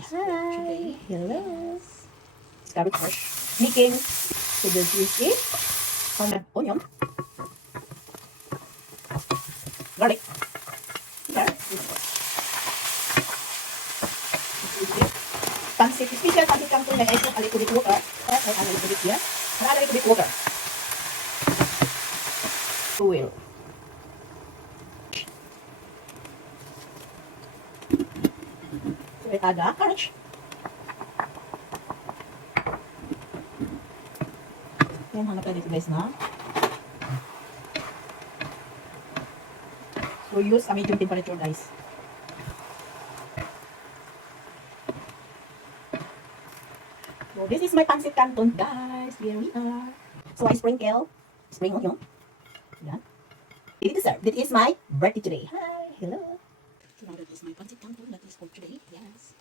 today. Hi. Hello. Carrot hash. Making to the juicy onion, garlic, carrot, pancit, special pancit canton, and I put a little bit water. I add a little bit here. And add a little bit water. Oil. So I add the carrot. Yan, hanap tayo dito guys na. So use a medium temperature guys. So this is my pancit canton guys. Here we are. So I sprinkle spring onion. Yan. It is dessert. This is my birthday today. Hi. Hello. So now that is my pancit canton that is for today. Yes.